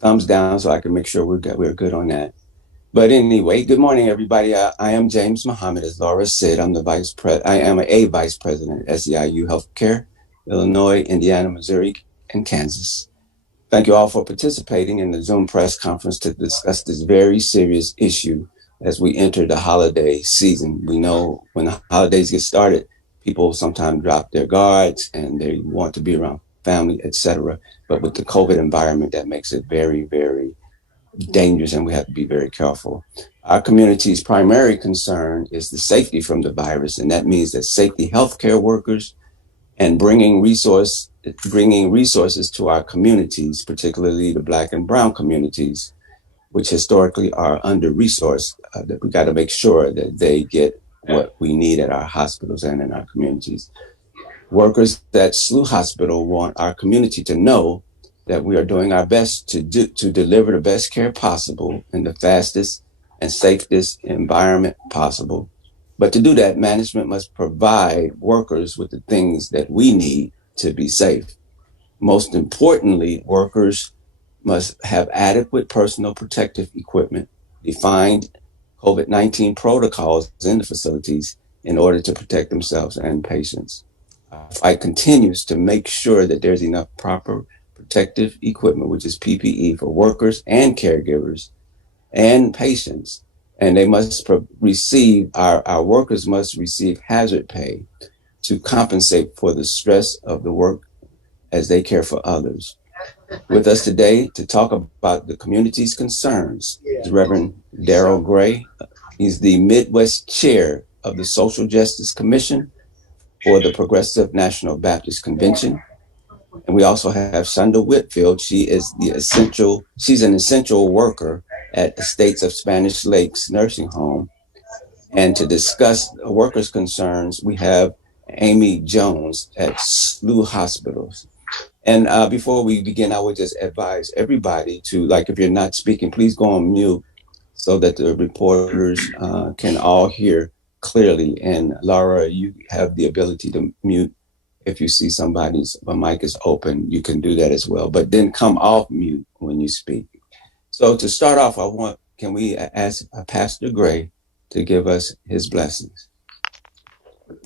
thumbs down so I can make sure we're good on that. But anyway, good morning, everybody. I am James Muhammad. As Laura said, I am a vice president at SEIU Healthcare, Illinois, Indiana, Missouri, and Kansas. Thank you all for participating in the Zoom press conference to discuss this very serious issue as we enter the holiday season. We know when the holidays get started, people sometimes drop their guards and they want to be around family, etc. But with the COVID environment, that makes it very, very dangerous, and we have to be very careful. Our community's primary concern is the safety from the virus, and that means that safety healthcare workers and bringing resources to our communities, particularly the Black and Brown communities, which historically are under resourced. That we got to make sure that they get what we need at our hospitals and in our communities. Workers at SLU Hospital want our community to know that we are doing our best to deliver the best care possible in the fastest and safest environment possible. But to do that, management must provide workers with the things that we need to be safe. Most importantly, workers must have adequate personal protective equipment, defined COVID-19 protocols in the facilities in order to protect themselves and patients. Our fight continues to make sure that there's enough proper protective equipment, which is PPE, for workers and caregivers and patients. And they must receive, our workers must receive hazard pay to compensate for the stress of the work as they care for others. With us today to talk about the community's concerns is Reverend Darrell Gray. He's the Midwest Chair of the Social Justice Commission for the Progressive National Baptist Convention. And we also have Shonda Whitfield. She's an essential worker at Estates of Spanish Lakes Nursing Home. And to discuss workers' concerns, we have Amy Jones at SLU Hospitals. And before we begin, I would just advise everybody to, like, if you're not speaking, please go on mute so that the reporters can all hear clearly. And Laura, you have the ability to mute. If you see somebody's mic is open, you can do that as well. But then come off mute when you speak. So to start off, can we ask Pastor Gray to give us his blessings?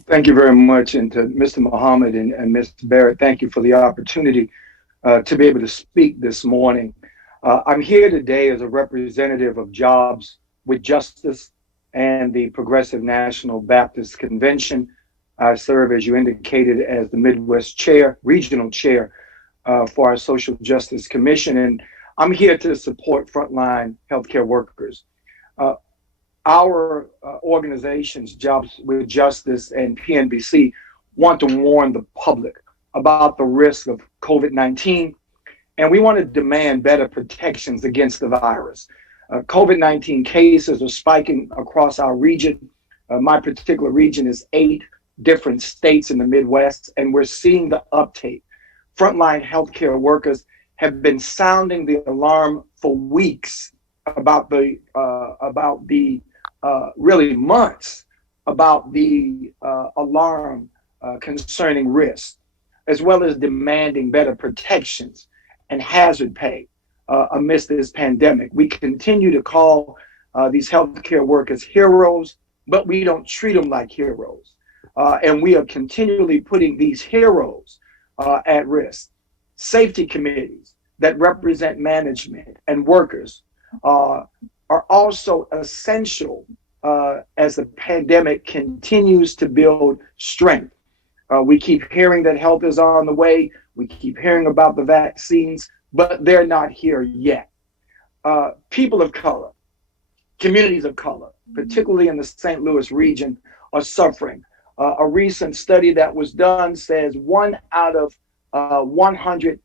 Thank you very much. And to Mr. Muhammad and Mr. Barrett, thank you for the opportunity to be able to speak this morning. I'm here today as a representative of Jobs with Justice and the Progressive National Baptist Convention. I serve, as you indicated, as the Midwest Chair, Regional Chair for our Social Justice Commission. And I'm here to support frontline healthcare workers. Our organizations, Jobs with Justice and PNBC, want to warn the public about the risk of COVID-19, and we want to demand better protections against the virus. COVID-19 cases are spiking across our region. My particular region is 8 different states in the Midwest, and we're seeing the uptake. Frontline healthcare workers have been sounding the alarm for weeks about the really months about the alarm concerning risk, as well as demanding better protections and hazard pay amidst this pandemic. We continue to call these healthcare workers heroes, but we don't treat them like heroes. And we are continually putting these heroes at risk. Safety committees that represent management and workers are also essential as the pandemic continues to build strength. We keep hearing that help is on the way. We keep hearing about the vaccines, but they're not here yet. People of color, communities of color, particularly in the St. Louis region, are suffering. A recent study that was done says 1 out of 100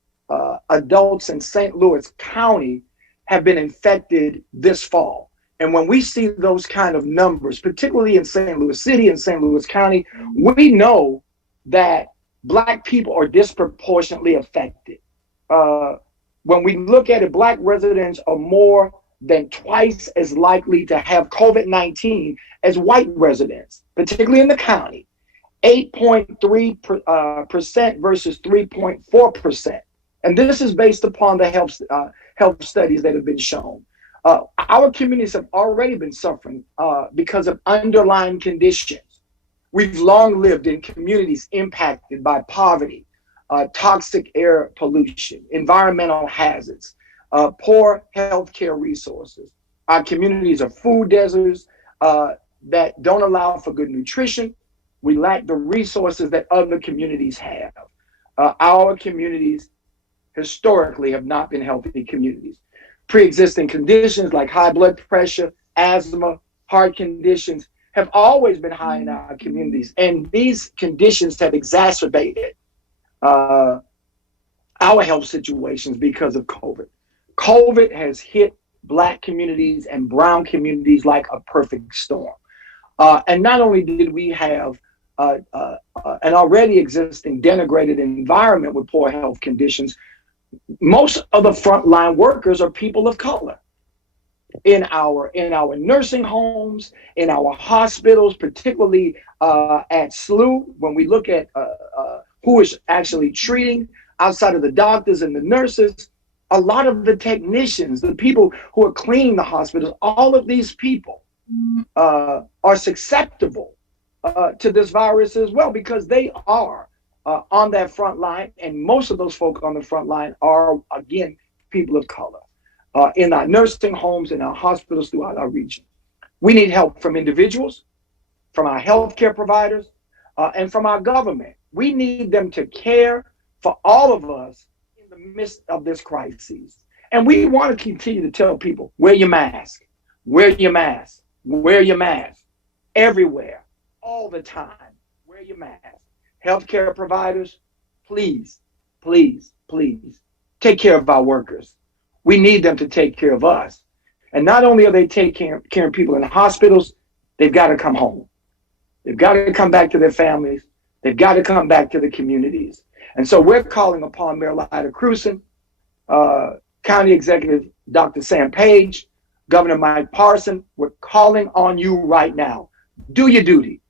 adults in St. Louis County have been infected this fall. And when we see those kind of numbers, particularly in St. Louis City and St. Louis County, we know that Black people are disproportionately affected. When we look at it, Black residents are more than twice as likely to have COVID-19 as white residents, particularly in the county. 8.3% versus 3.4%. And this is based upon the health studies that have been shown. Our communities have already been suffering because of underlying conditions. We've long lived in communities impacted by poverty, toxic air pollution, environmental hazards, poor healthcare resources. Our communities are food deserts that don't allow for good nutrition. We lack the resources that other communities have. Our communities historically have not been healthy communities. Pre-existing conditions like high blood pressure, asthma, heart conditions have always been high in our communities, and these conditions have exacerbated uh, our health situations because of COVID. COVID has hit Black communities and brown communities like a perfect storm. And not only did we have an already existing denigrated environment with poor health conditions, most of the frontline workers are people of color in our nursing homes, in our hospitals, particularly at SLU. When we look at who is actually treating outside of the doctors and the nurses, a lot of the technicians, the people who are cleaning the hospitals, all of these people are susceptible to this virus as well because they are on that front line, and most of those folk on the front line are, again, people of color in our nursing homes, in our hospitals throughout our region. We need help from individuals, from our healthcare providers, and from our government. We need them to care for all of us in the midst of this crisis. And we want to continue to tell people, wear your mask, wear your mask, wear your mask, everywhere, all the time, wear your mask. Healthcare providers, please, please, please, take care of our workers. We need them to take care of us. And not only are they taking care of people in the hospitals, they've got to come home. They've got to come back to their families. They've got to come back to the communities. And so we're calling upon Mayor Lyda Crewson, County Executive Dr. Sam Page, Governor Mike Parson. We're calling on you right now. Do your duty.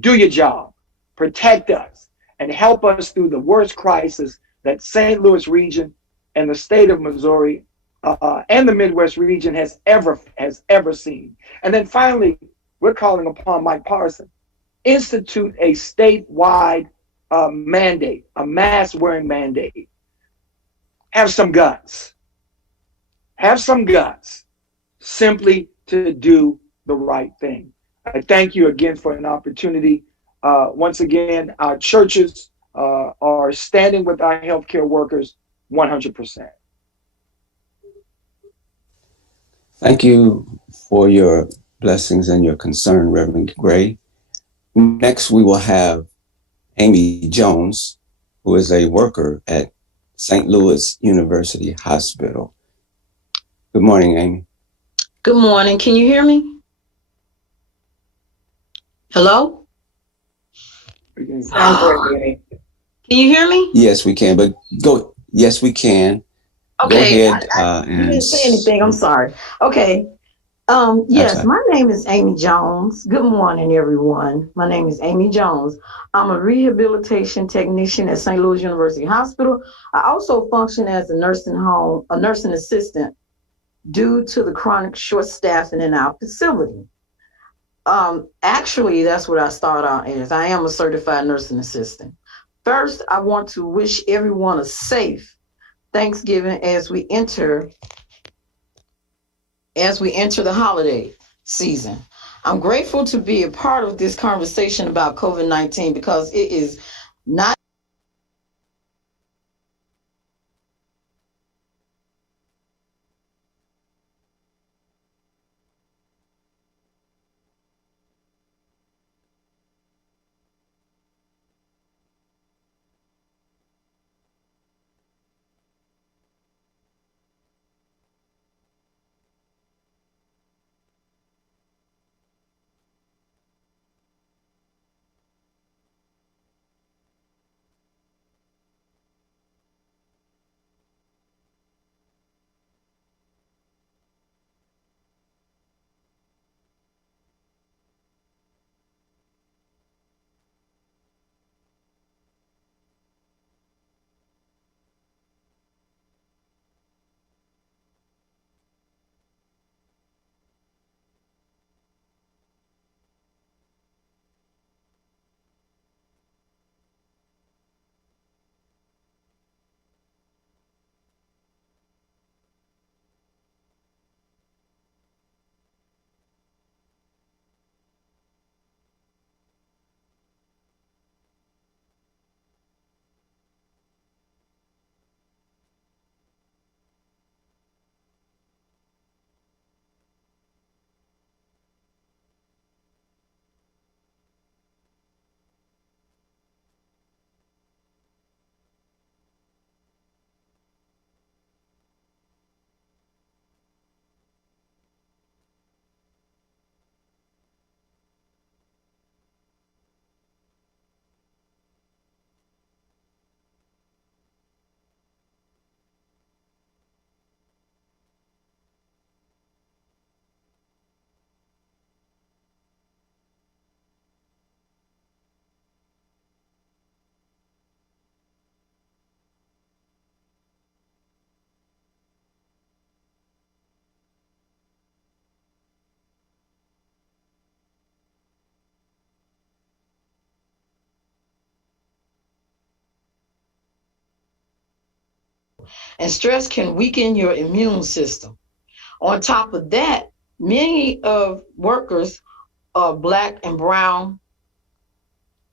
Do your job. Protect us and help us through the worst crisis that St. Louis region and the state of Missouri and the Midwest region has ever seen. And then finally, we're calling upon Mike Parson, institute a statewide mandate, a mask wearing mandate. Have some guts. Have some guts simply to do the right thing. I thank you again for an opportunity. Once again, our churches are standing with our healthcare workers 100%. Thank you for your blessings and your concern, Reverend Gray. Next, we will have Amy Jones, who is a worker at St. Louis University Hospital. Good morning, Amy. Good morning. Can you hear me? Hello? Sounds great, Amy. Can you hear me? Yes, we can, but go. Yes, we can. Okay. Go ahead. You didn't say anything. I'm sorry. Okay. Yes, my name is Amy Jones. Good morning, everyone. My name is Amy Jones. I'm a rehabilitation technician at St. Louis University Hospital. I also function as a nursing assistant due to the chronic short staffing in our facility. Actually, that's what I start out as. I am a certified nursing assistant. First, I want to wish everyone a safe Thanksgiving as we enter the holiday season. I'm grateful to be a part of this conversation about COVID-19 because it is not And stress can weaken your immune system. On top of that, many of workers are black and brown,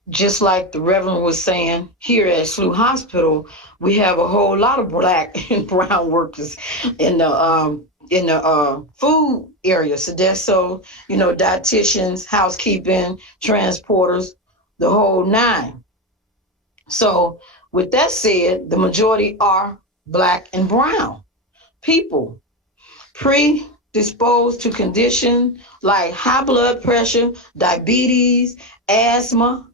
just like the Reverend was saying. Here at SLU Hospital, we have a whole lot of black and brown workers in the food area. So dietitians, housekeeping, transporters, the whole nine. So with that said, the majority are black and brown people, predisposed to conditions like high blood pressure, diabetes, asthma,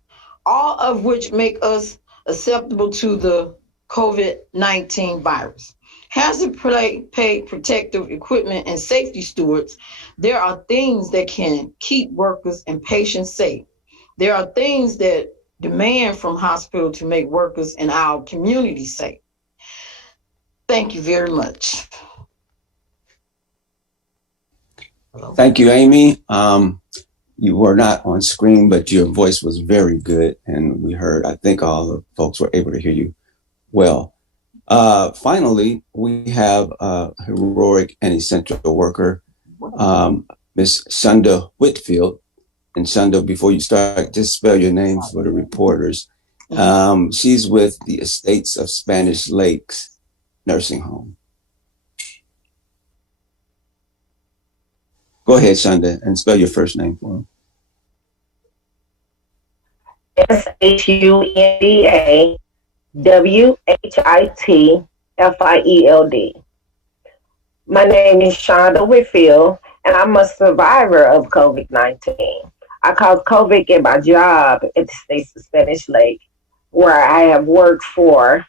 all of which make us susceptible to the COVID-19 virus. Hazard pay protective equipment and safety stewards, there are things that can keep workers and patients safe. There are things that demand from hospital to make workers in our community safe. Thank you very much. Thank you, Amy. You were not on screen, but your voice was very good, and we heard, I think all the folks were able to hear you well. Finally, we have a heroic and essential worker, Miss Shonda Whitfield. And Shonda, before you start, just spell your name for the reporters. She's with the Estates of Spanish Lakes Nursing Home. Go ahead, Shonda, and spell your first name for him. SHUNDAWHITFIELD. My name is Shonda Whitfield, and I'm a survivor of COVID-19. I caught COVID at my job at the States of Spanish Lake, where I have worked for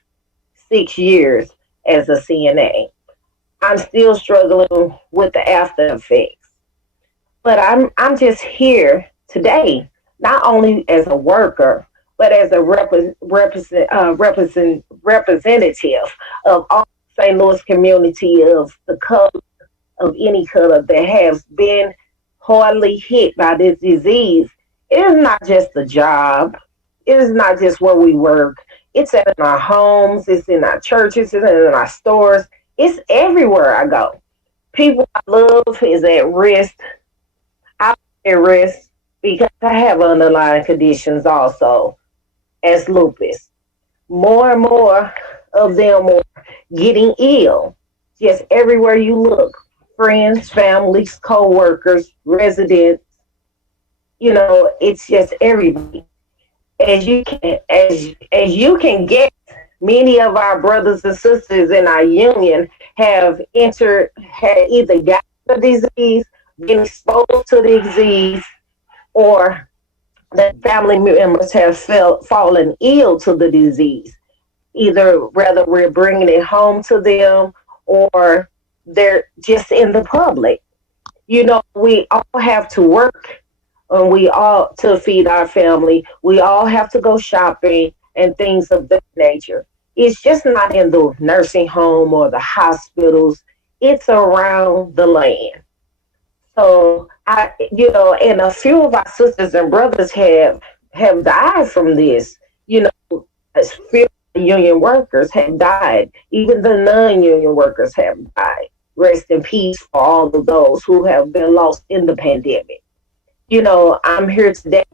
6 years as a CNA. I'm still struggling with the after effects. But I'm just here today, not only as a worker, but as a representative of all St. Louis community of the color, of any color that has been hardly hit by this disease. It is not just a job. It is not just where we work. It's in our homes. It's in our churches. It's in our stores. It's everywhere I go. People I love is at risk. I'm at risk because I have underlying conditions also, as lupus. More and more of them are getting ill, just everywhere you look. Friends, families, co-workers, residents, it's just everybody. As you can guess, many of our brothers and sisters in our union had either got the disease, been exposed to the disease, or the family members have fallen ill to the disease. Whether we're bringing it home to them or they're just in the public. We all have to work, and we all to feed our family. We all have to go shopping and things of that nature. It's just not in the nursing home or the hospitals. It's around the land. So and a few of our sisters and brothers have died from this. A few union workers have died. Even the non-union workers have died. Rest in peace for all of those who have been lost in the pandemic. I'm here today.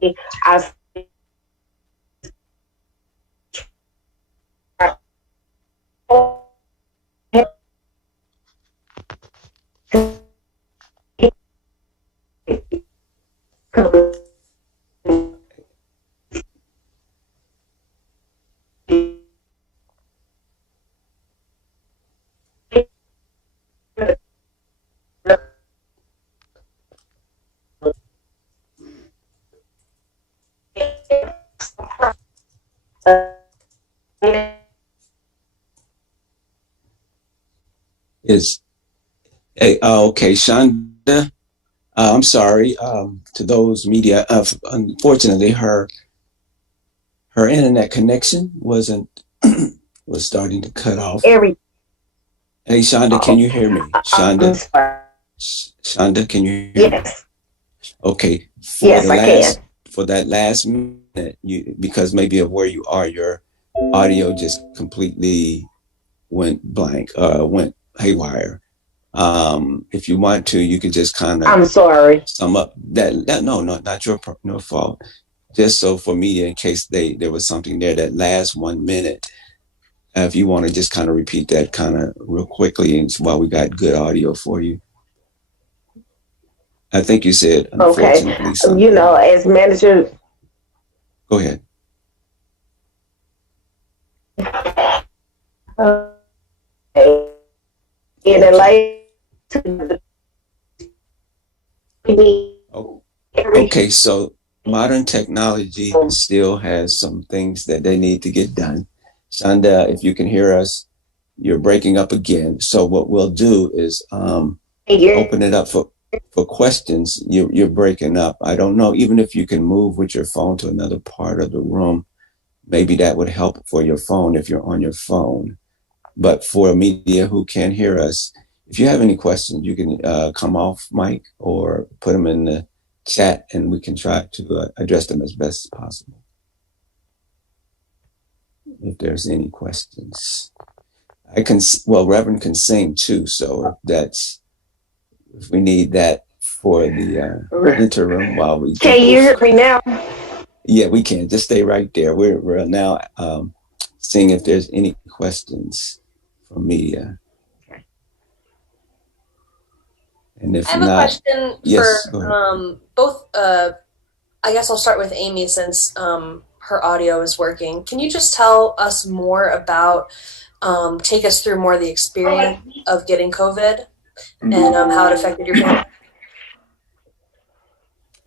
Okay, Shonda. I'm sorry to those media. Unfortunately, her internet connection was starting to cut off. Hey, Shonda, can you hear me? Shonda, can you hear me? Yes. Okay. For that last minute, because maybe of where you are, your audio just completely went blank, went haywire. If you want to, you could just kind of I'm sorry. sum up that no, not your no fault. Just so for media, in case there was something there that last 1 minute, if you want to just kind of repeat that kind of real quickly, and while we got good audio for you. I think you said, Okay. unfortunately, something. As manager. Go ahead. In okay. Okay, so modern technology still has some things that they need to get done. Shonda, if you can hear us, you're breaking up again. So what we'll do is open it up for questions. You're breaking up. I don't know, even if you can move with your phone to another part of the room, maybe that would help for your phone if you're on your phone. But for media who can't hear us, if you have any questions, you can come off mic or put them in the chat and we can try to address them as best as possible. If there's any questions. Reverend can sing too, so if we need that for the interim while we can you hear me now? Yeah, we can. Just stay right there. We're now seeing if there's any questions from media. And if I have not, a question yes, for both. I guess I'll start with Amy since her audio is working. Can you just tell us more about, take us through more of the experience of getting COVID and how it affected your family?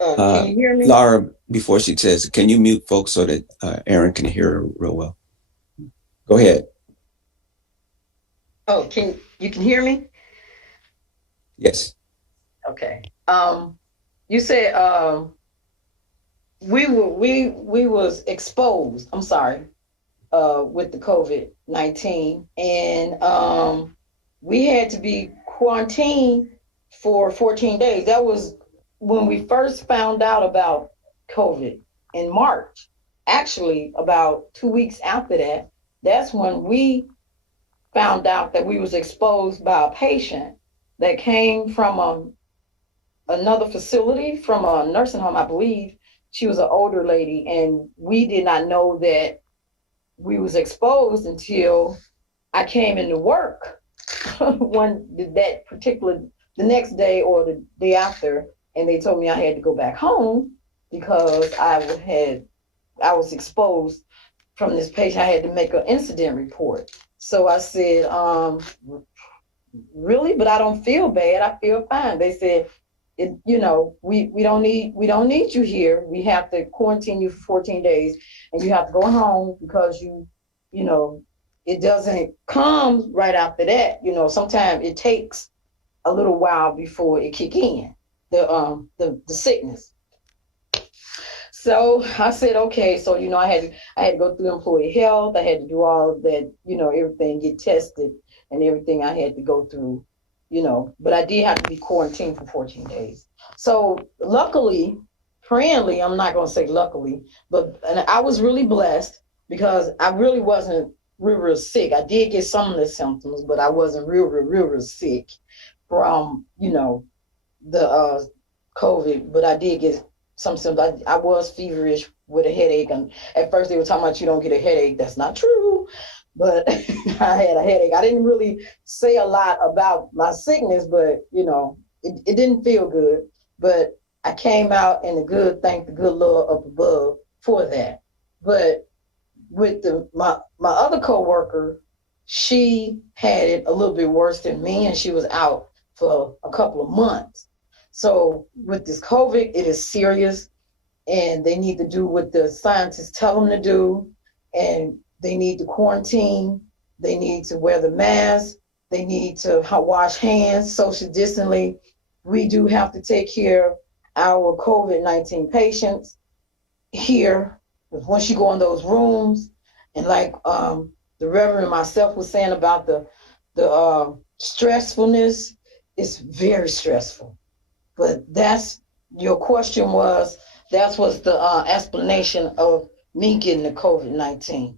Can you hear me? Laura, before she says, can you mute folks so that Aaron can hear her real well? Go ahead. Oh, you can hear me? Yes. Okay. You said we was exposed. I'm sorry. With the COVID-19, and we had to be quarantined for 14 days. That was when we first found out about COVID in March. Actually, about 2 weeks after that, that's when we found out that we was exposed by a patient that came from another facility, from a nursing home, I believe. She was an older lady, and we did not know that we was exposed until I came into work the next day or the day after, and they told me I had to go back home because I was exposed from this patient. I had to make an incident report. So I said, really? But I don't feel bad. I feel fine. They said, we don't need you here. We have to quarantine you for 14 days, and you have to go home because it doesn't come right after that. Sometimes it takes a little while before it kick in the sickness. So I said, okay. So I had to go through employee health. I had to do all of that. Everything, get tested and everything. I had to go through. But I did have to be quarantined for 14 days. So luckily, prayingly, I'm not going to say luckily, but I was really blessed because I really wasn't real sick. I did get some of the symptoms, but I wasn't real sick from, the COVID, but I did get some symptoms. I was feverish with a headache. And at first they were talking about you don't get a headache. That's not true. But I had a headache. I didn't really say a lot about my sickness, but it didn't feel good. But I came out in thank the good Lord up above for that. But with my other coworker, she had it a little bit worse than me, and she was out for a couple of months. So with this COVID, it is serious, and they need to do what the scientists tell them to do, and they need to quarantine. They need to wear the mask. They need to wash hands, social distancing. We do have to take care of our COVID-19 patients here. Once you go in those rooms, and like the Reverend and myself was saying about the stressfulness, it's very stressful. But that's your question was, that was the explanation of me getting the COVID-19.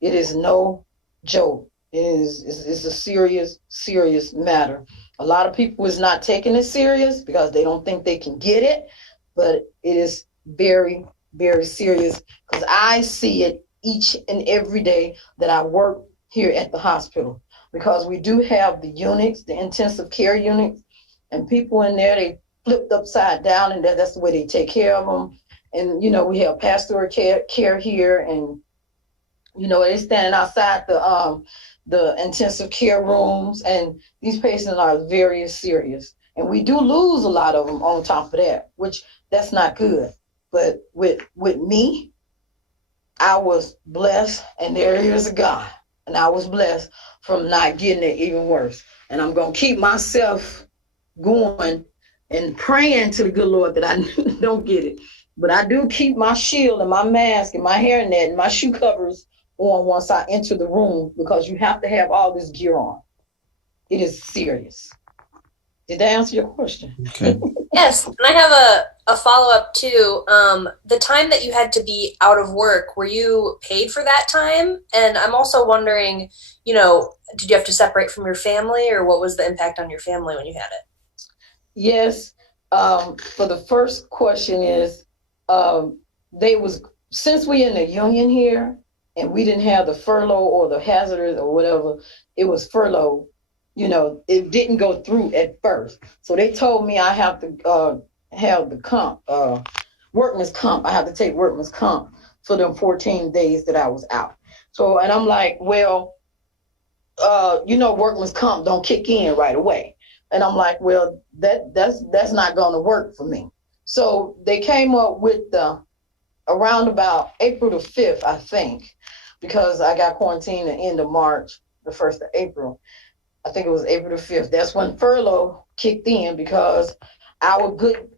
It is no joke. is a serious matter. A lot of people is not taking it serious because they don't think they can get it, but it is very, very serious because I see it each and every day that I work here at the hospital, because we do have the units, the intensive care units, and people in there, they flipped upside down, and that's the way they take care of them. And we have pastoral care here, and they're standing outside the intensive care rooms, and these patients are very serious. And we do lose a lot of them on top of that, which that's not good. But with me, I was blessed, and there is a God, and I was blessed from not getting it even worse. And I'm going to keep myself going and praying to the good Lord that I don't get it. But I do keep my shield and my mask and my hairnet and my shoe covers on once I enter the room, because you have to have all this gear on. It is serious. Did that answer your question? Okay. Yes, and I have a follow-up too. The time that you had to be out of work, were you paid for that time? And I'm also wondering, did you have to separate from your family, or what was the impact on your family when you had it? Yes. For the first question is, since we in the union here, and we didn't have the furlough or the hazardous or whatever, it was furlough. It didn't go through at first. So they told me I have to have the workman's comp. I have to take workman's comp for them 14 days that I was out. So, and I'm like, well, workman's comp don't kick in right away. And I'm like, well, that's not going to work for me. So they came up with around about April the 5th, I think, because I got quarantined at the end of March, the 1st of April. I think it was April the 5th. That's when furlough kicked in, because our good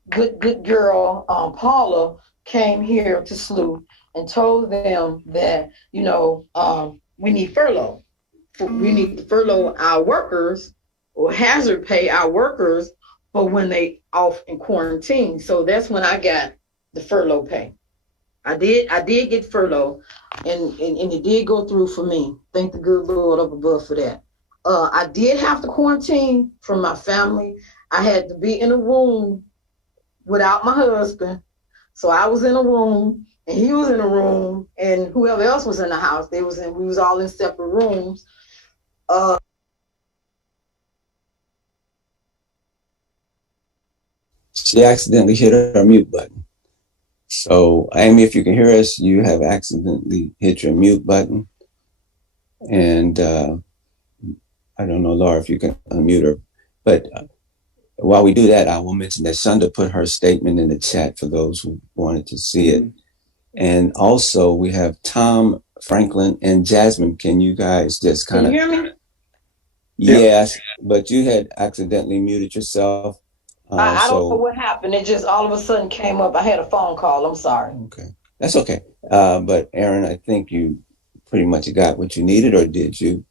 girl, Paula, came here to SLU and told them that, we need furlough. We need to furlough our workers, or hazard pay our workers for when they off in quarantine. So that's when I got the furlough pay. I did get furlough, and it did go through for me. Thank the good Lord up above for that. I did have to quarantine from my family. I had to be in a room without my husband. So I was in a room, and he was in a room, and whoever else was in the house, we was all in separate rooms. She accidentally hit her mute button. So, Amy, if you can hear us, you have accidentally hit your mute button. And I don't know, Laura, if you can unmute her. But while we do that, I will mention that Shonda put her statement in the chat for those who wanted to see it. And also, we have Tom, Franklin, and Jasmine. Can you guys just kind of... Can you hear me? Yes, but you had accidentally muted yourself. I don't know what happened. It just all of a sudden came up. I had a phone call. I'm sorry. Okay, that's okay. But Aaron, I think you pretty much got what you needed, or did you?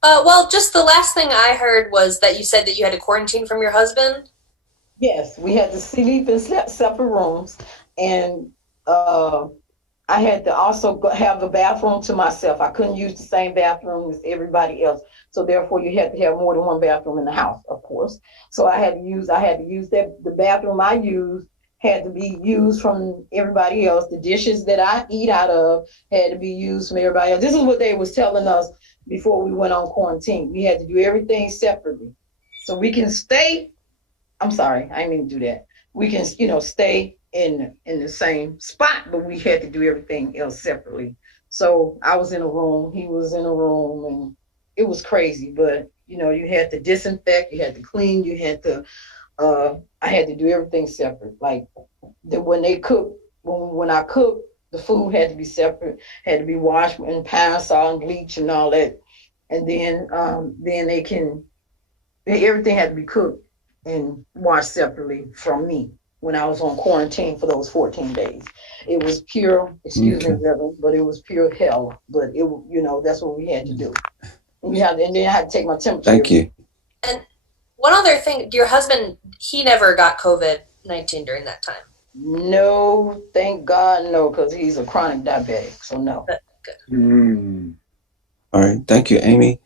Well, just the last thing I heard was that you said that you had to quarantine from your husband. Yes, we had to sleep in separate rooms, and I had to also have the bathroom to myself. I couldn't use the same bathroom as everybody else, so therefore you had to have more than one bathroom in the house, of course. So I had to use that. The bathroom I used had to be used from everybody else. The dishes that I eat out of had to be used from everybody else. This is what they was telling us before we went on quarantine. We had to do everything separately, so we can stay. I'm sorry, I didn't mean to do that. We can, stay in the same spot, but we had to do everything else separately. So I was in a room, he was in a room, and it was crazy. But you had to disinfect, you had to clean, you had to. I had to do everything separate. Like when I cooked, the food had to be separate, had to be washed in pine salt and bleach and all that, and then everything had to be cooked and washed separately from me when I was on quarantine for those 14 days. It was pure, excuse me, Reverend, but it was pure hell. But that's what we had to do. And then I had to take my temperature. Thank you. And one other thing, your husband, he never got COVID-19 during that time. No, thank God, no, because he's a chronic diabetic, so no. Good. All right. Thank you, Amy.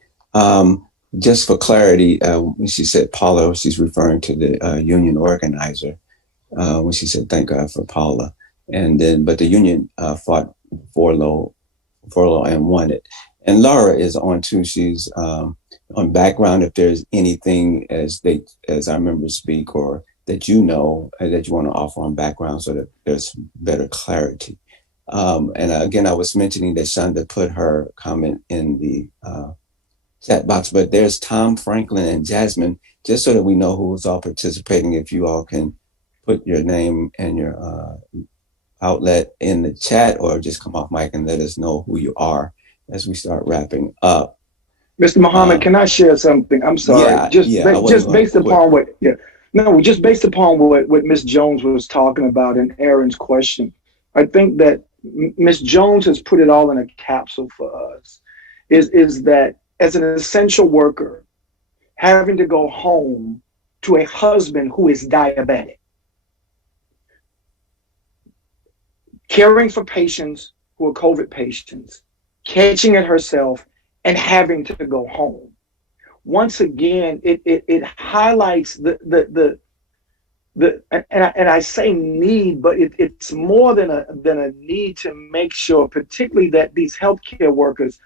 Just for clarity, when she said Paula, she's referring to the union organizer. When she said, "Thank God for Paula," and then, but the union fought furlough and won it. And Laura is on too. She's on background. If there's anything as our members speak, or that you know that you want to offer on background, so that there's better clarity. And again, I was mentioning that Shonda put her comment in the chat box, but there's Tom, Franklin, and Jasmine, just so that we know who's all participating. If you all can put your name and your outlet in the chat, or just come off mic and let us know who you are as we start wrapping up. Mr. Muhammad, can I share something? I'm sorry. Just based upon what Ms. Jones was talking about in Aaron's question. I think that Ms. Jones has put it all in a capsule for us. Is that as an essential worker, having to go home to a husband who is diabetic, caring for patients who are COVID patients, catching it herself, and having to go home. Once again, it highlights and I say need, but it's more than a need to make sure, particularly that these healthcare workers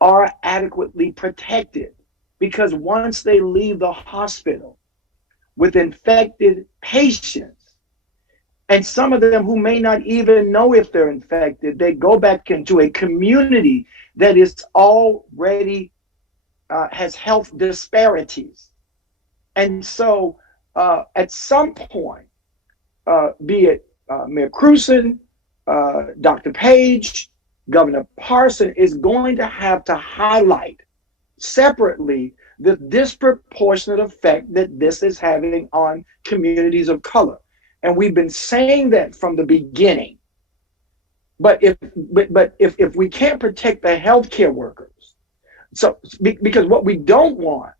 are adequately protected, because once they leave the hospital with infected patients, and some of them who may not even know if they're infected, they go back into a community that is already has health disparities. And so at some point, be it Mayor Crewson, Dr. Page, Governor Parson is going to have to highlight separately the disproportionate effect that this is having on communities of color. And we've been saying that from the beginning. But if we can't protect the healthcare workers, because what we don't want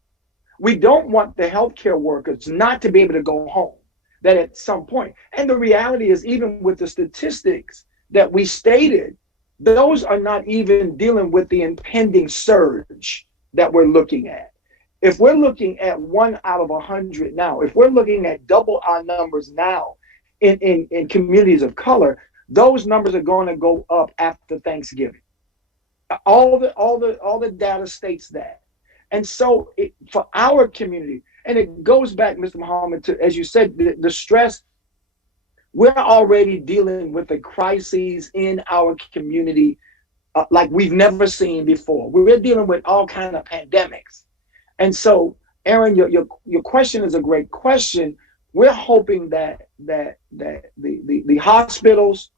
the healthcare workers not to be able to go home, that at some point. And the reality is, even with the statistics that we stated, those are not even dealing with the impending surge that we're looking at. If we're looking at 1 out of 100 now, if we're looking at double our numbers now in communities of color, those numbers are going to go up after Thanksgiving. All the data states that. And so for our community, and it goes back, Mr. Muhammad, to, as you said, the stress. We're already dealing with a crisis in our community like we've never seen before. We're dealing with all kinds of pandemics. And so, Aaron, your question is a great question. We're hoping that the hospitals,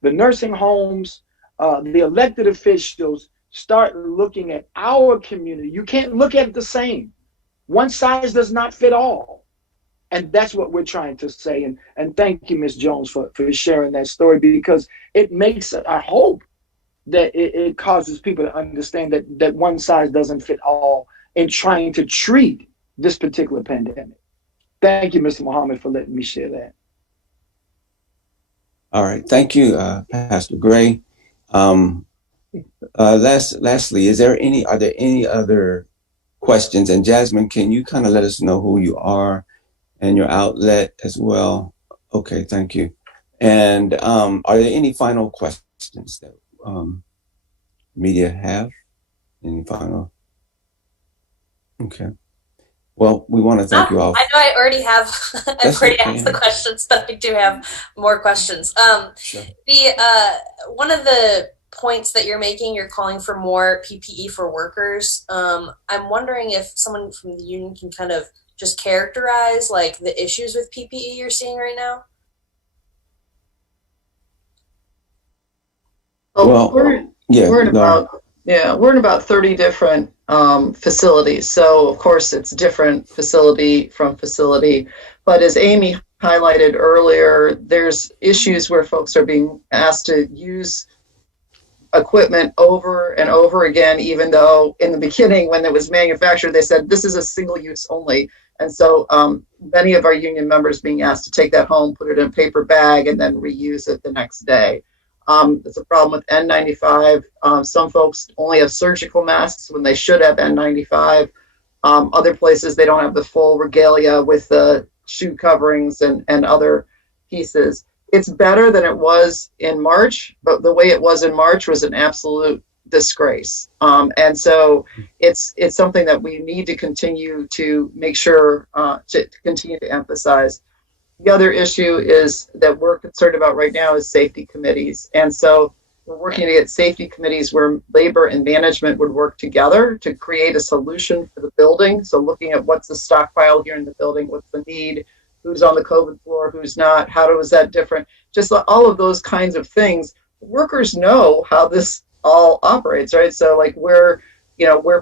the nursing homes, the elected officials start looking at our community. You can't look at it the same. One size does not fit all. And that's what we're trying to say. And thank you, Ms. Jones, for sharing that story, because it makes, I hope, that it causes people to understand that one size doesn't fit all in trying to treat this particular pandemic. Thank you, Mr. Muhammad, for letting me share that. All right. Thank you, Pastor Gray. Lastly, are there any other questions? And Jasmine, can you kind of let us know who you are and your outlet as well? Okay, thank you. And are there any final questions that media have? Any final? Okay. Well, we want to thank you all. I know I already have. I've already asked the questions, but I do have more questions. Sure. One of the points that you're making, you're calling for more PPE for workers. I'm wondering if someone from the union can kind of just characterize like the issues with PPE you're seeing right now. Well, we're in about 30 different facilities. So of course it's different facility from facility. But as Amy highlighted earlier, there's issues where folks are being asked to use equipment over and over again, even though in the beginning when it was manufactured, they said this is a single use only. And so many of our union members being asked to take that home, put it in a paper bag, and then reuse it the next day. It's a problem with N95. Some folks only have surgical masks when they should have N95. Other places, they don't have the full regalia with the shoe coverings and other pieces. It's better than it was in March, but the way it was in March was an absolute disgrace. And so it's something that we need to continue to make sure to continue to emphasize. The other issue is that we're concerned about right now is safety committees. And so we're working to get safety committees where labor and management would work together to create a solution for the building. So looking at what's the stockpile here in the building, what's the need, who's on the COVID floor, who's not, how is that different? Just all of those kinds of things. Workers know how this all operates, right? So like where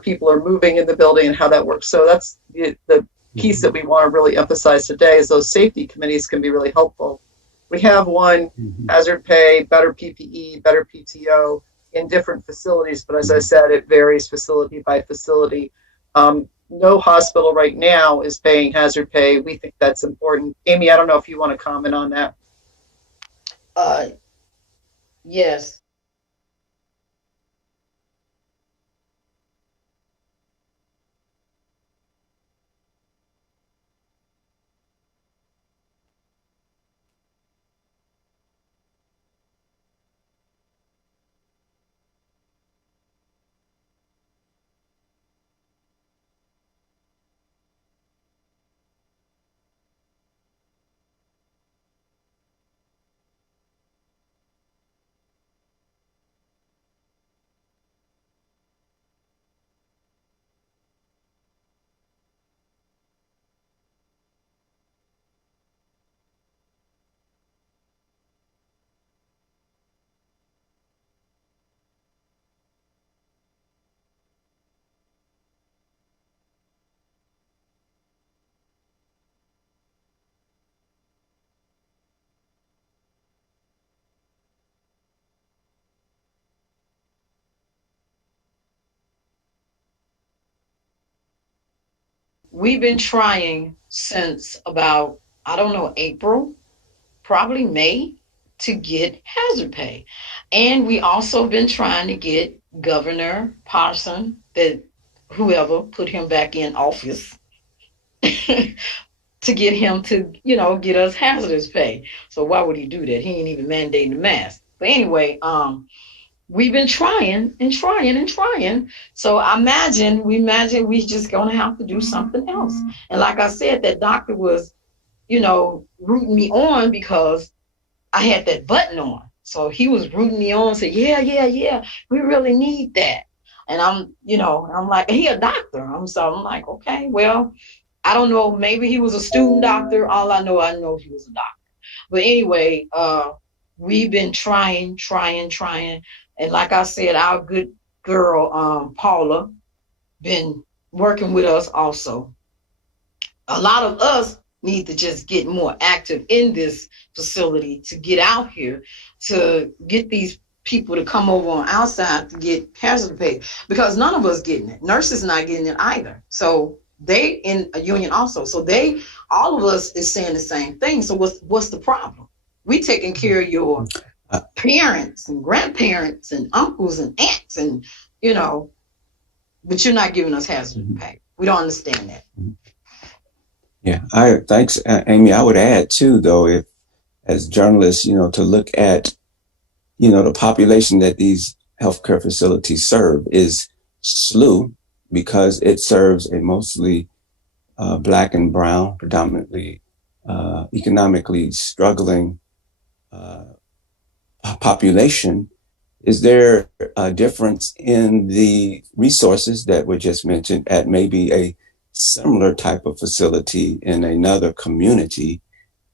people are moving in the building and how that works. So that's the piece that we want to really emphasize today is those safety committees can be really helpful. We have one, hazard pay, better PPE, better PTO in different facilities, but as I said, it varies facility by facility. No hospital right now is paying hazard pay. We think that's important. Amy, I don't know if you want to comment on that. Yes. We've been trying since about, I don't know, April, probably May, to get hazard pay. And we also been trying to get Governor Parson, that whoever put him back in office, to get him to, get us hazardous pay. So why would he do that? He ain't even mandating the mask. But anyway, we've been trying and trying and trying. So we imagine we just gonna have to do something else. And like I said, that doctor was, rooting me on because I had that button on. So he was rooting me on, said, yeah, we really need that. And I'm like, he a doctor. So I'm like, okay, well, I don't know, maybe he was a student doctor. All I know he was a doctor. But anyway, we've been trying. And like I said, our good girl, Paula, been working with us also. A lot of us need to just get more active in this facility to get out here, to get these people to come over on our side to get hazard pay, because none of us getting it. Nurses not getting it either. So they in a union also. So all of us is saying the same thing. So what's the problem? We taking care of your parents and grandparents and uncles and aunts and, but you're not giving us hazard pay. We don't understand that. Yeah, thanks, Amy. I would add too, though, if as journalists, to look at, the population that these healthcare facilities serve is SLU, because it serves a mostly Black and brown, predominantly economically struggling population. Is there a difference in the resources that were just mentioned at maybe a similar type of facility in another community,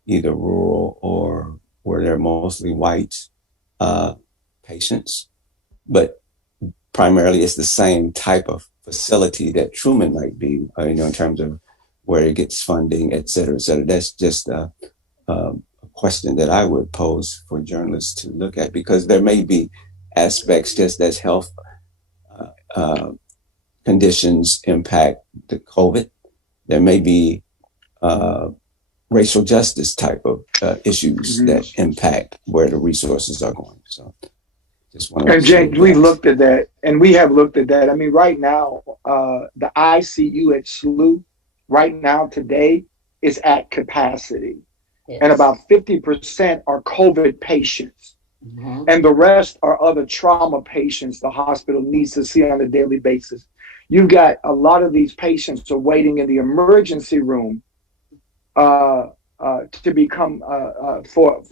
either rural or where they're mostly white patients, but primarily it's the same type of facility that Truman might be, in terms of where it gets funding, et cetera, et cetera. That's just a question that I would pose for journalists to look at, because there may be aspects just as health conditions impact the COVID. There may be racial justice type of issues that impact where the resources are going. So just want to And say James, we've that. looked at that, and we have looked at that. I mean, right now, the ICU at SLU, right now today, is at capacity, and Yes. about 50% are COVID patients, and the rest are other trauma patients the hospital needs to see on a daily basis. You've got a lot of these patients are waiting in the emergency room to become for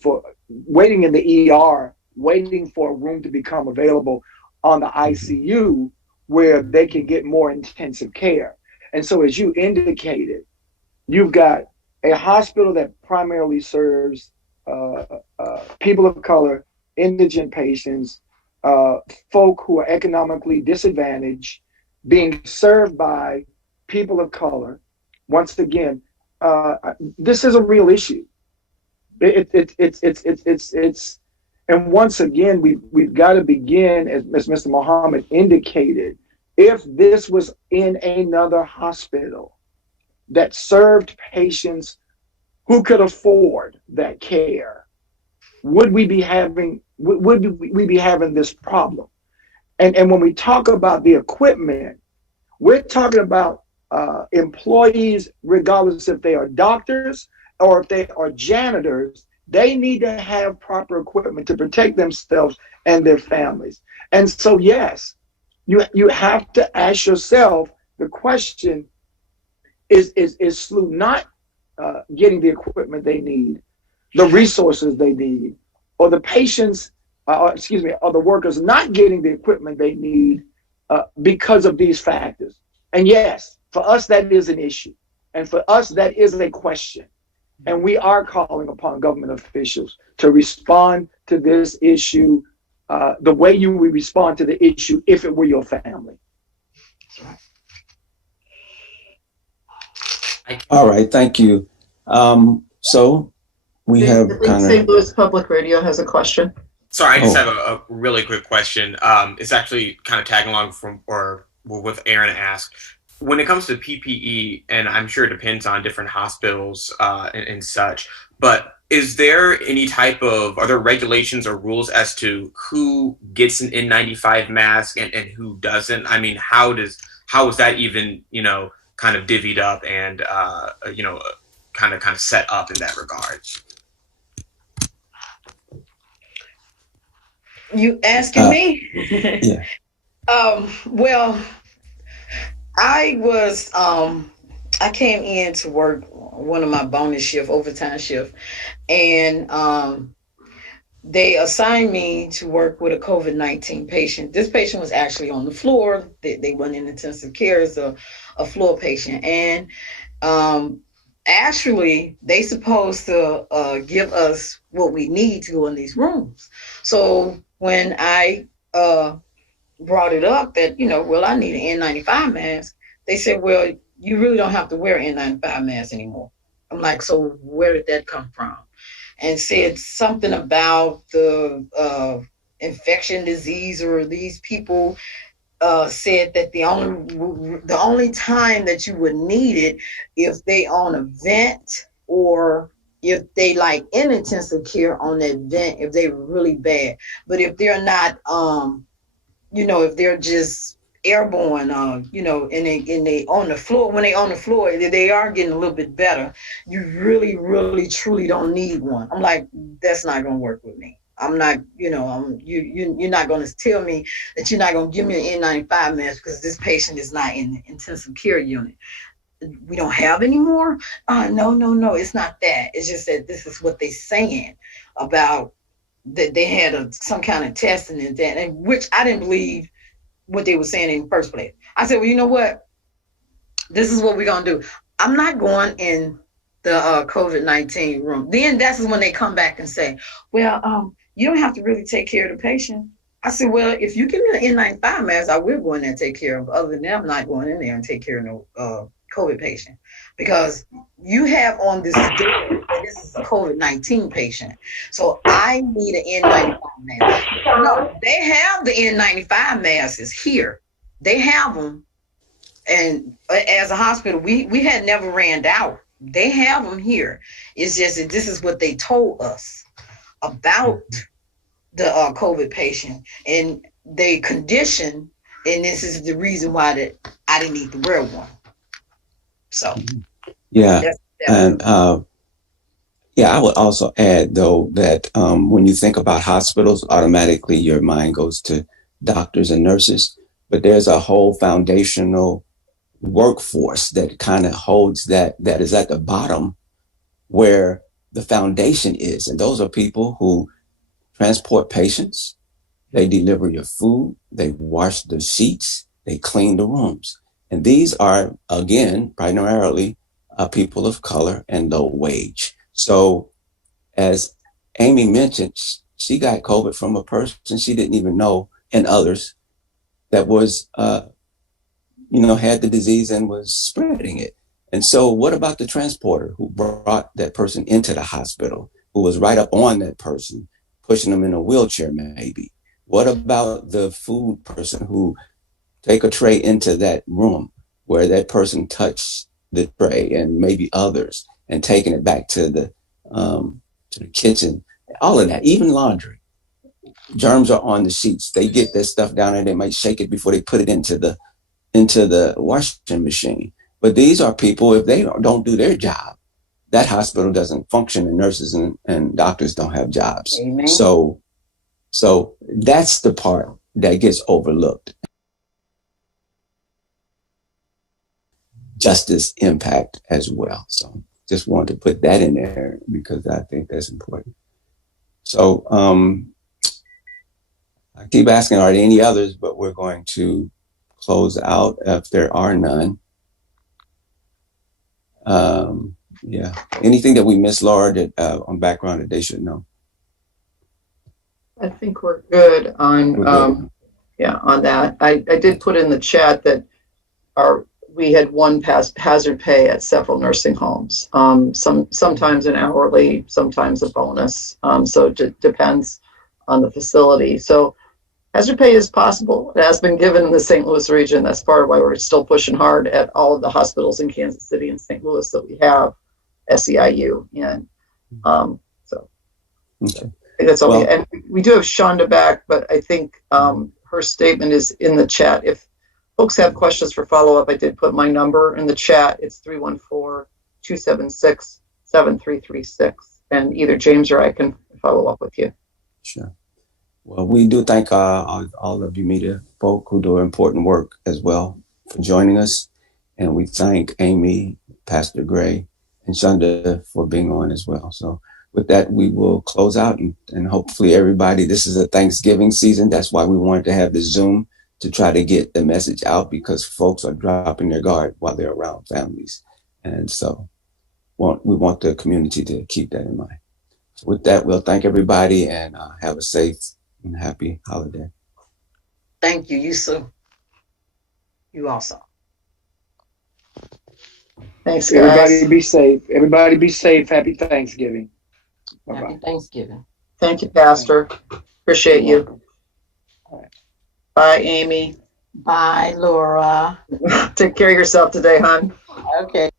waiting in the ER, waiting for a room to become available on the ICU where they can get more intensive care. And so, as you indicated, you've got a hospital that primarily serves people of color, indigent patients, folk who are economically disadvantaged, being served by people of color. Once again, this is a real issue. It's and once again we've got to begin, as Mr. Muhammad indicated, if this was in another hospital that served patients who could afford that care, would we be having this problem? And when we talk about the equipment, we're talking about employees, regardless if they are doctors or if they are janitors. They need to have proper equipment to protect themselves and their families. And so, yes, you have to ask yourself the question: Is SLU not getting the equipment they need, the resources they need, or the patients, or the workers not getting the equipment they need because of these factors? And yes, for us, that is an issue. And for us, that is a question. And we are calling upon government officials to respond to this issue the way you would respond to the issue if it were your family. All right, thank you. So we have I think kind St. of. Louis Public Radio has a question. Sorry, I just have a really quick question. It's actually kind of tagging along from or with Aaron asked. When it comes to PPE, and I'm sure it depends on different hospitals and such, but is there any are there regulations or rules as to who gets an N95 mask and who doesn't? I mean, how is that even, kind of divvied up and, kind of set up in that regard? You asking me? Yeah. Well, I came in to work one of my bonus shift, overtime shift, and they assigned me to work with a COVID-19 patient. This patient was actually on the floor. They went in intensive care as a floor patient. And actually, they supposed to give us what we need to go in these rooms. So when I brought it up that, well, I need an N95 mask, they said, well, you really don't have to wear an N95 mask anymore. I'm like, so where did that come from? And said something about the infection disease, or these people said that the only time that you would need it if they on a vent, or if they like in intensive care on that vent, if they were really bad. But if they're not, if they're just airborne, and they on the floor, when they on the floor, they are getting a little bit better. You really, really, truly don't need one. I'm like, that's not going to work with me. I'm not, you're not going to tell me that you're not going to give me an N95 mask because this patient is not in the intensive care unit. We don't have any more? No, it's not that. It's just that this is what they're saying about that they had some kind of testing and that, and which I didn't believe what they were saying in the first place. I said, well, you know what? This is what we're going to do. I'm not going in the COVID-19 room. Then that's when they come back and say, well, you don't have to really take care of the patient. I said, well, if you give me an N95 mask, I will go in there and take care of. Other than that, I'm not going in there and take care of no COVID patient, because you have on this door, this is a COVID-19 patient. So I need an N95 mask. No, they have the N95 masks here. They have them. And as a hospital, we had never ran out. They have them here. It's just that this is what they told us about the COVID patient, and they condition, and this is the reason why that I didn't need to wear one. So yeah, and yeah, I would also add though that when you think about hospitals, automatically your mind goes to doctors and nurses, but there's a whole foundational workforce that kind of holds that is at the bottom where the foundation is, and those are people who transport patients, they deliver your food, they wash the sheets, they clean the rooms. And these are, again, primarily people of color and low wage. So, as Amy mentioned, she got COVID from a person she didn't even know, and others that was, had the disease and was spreading it. And so, what about the transporter who brought that person into the hospital, who was right up on that person, pushing them in a wheelchair, maybe? What about the food person who take a tray into that room where that person touched the tray and maybe others, and taking it back to the kitchen? All of that, even laundry. Germs are on the sheets. They get their stuff down there. They might shake it before they put it into the washing machine. But these are people, if they don't do their job, that hospital doesn't function, and nurses and doctors don't have jobs. Amen. So that's the part that gets overlooked. Justice impact as well. So just wanted to put that in there because I think that's important. So I keep asking, are there any others? But we're going to close out if there are none. Yeah. Anything that we missed, Laura, that on background that they should know? I think we're good on on that. I did put in the chat that we had one hazard pay at several nursing homes. Sometimes an hourly, sometimes a bonus. So it depends on the facility. So hazard pay is possible. It has been given in the St. Louis region. That's part of why we're still pushing hard at all of the hospitals in Kansas City and St. Louis that we have SEIU in. So okay. That's all. And we do have Shonda back, but I think her statement is in the chat. If folks have questions for follow-up, I did put my number in the chat. It's 314-276-7336. And either James or I can follow up with you. Sure. Well, we do thank all of you media folk who do important work as well for joining us. And we thank Amy, Pastor Gray, and Shonda for being on as well. So with that, we will close out and hopefully everybody, this is a Thanksgiving season. That's why we wanted to have this Zoom to try to get the message out, because folks are dropping their guard while they're around families. And so we want the community to keep that in mind. So with that, we'll thank everybody and have a safe and happy holiday. Thank you. You too. You also. Thanks, guys. Everybody be safe. Everybody be safe. Happy Thanksgiving. Bye-bye. Happy Thanksgiving. Thank you, Pastor. Appreciate you. Bye, Amy. Bye, Laura. Take care of yourself today, hon. Okay.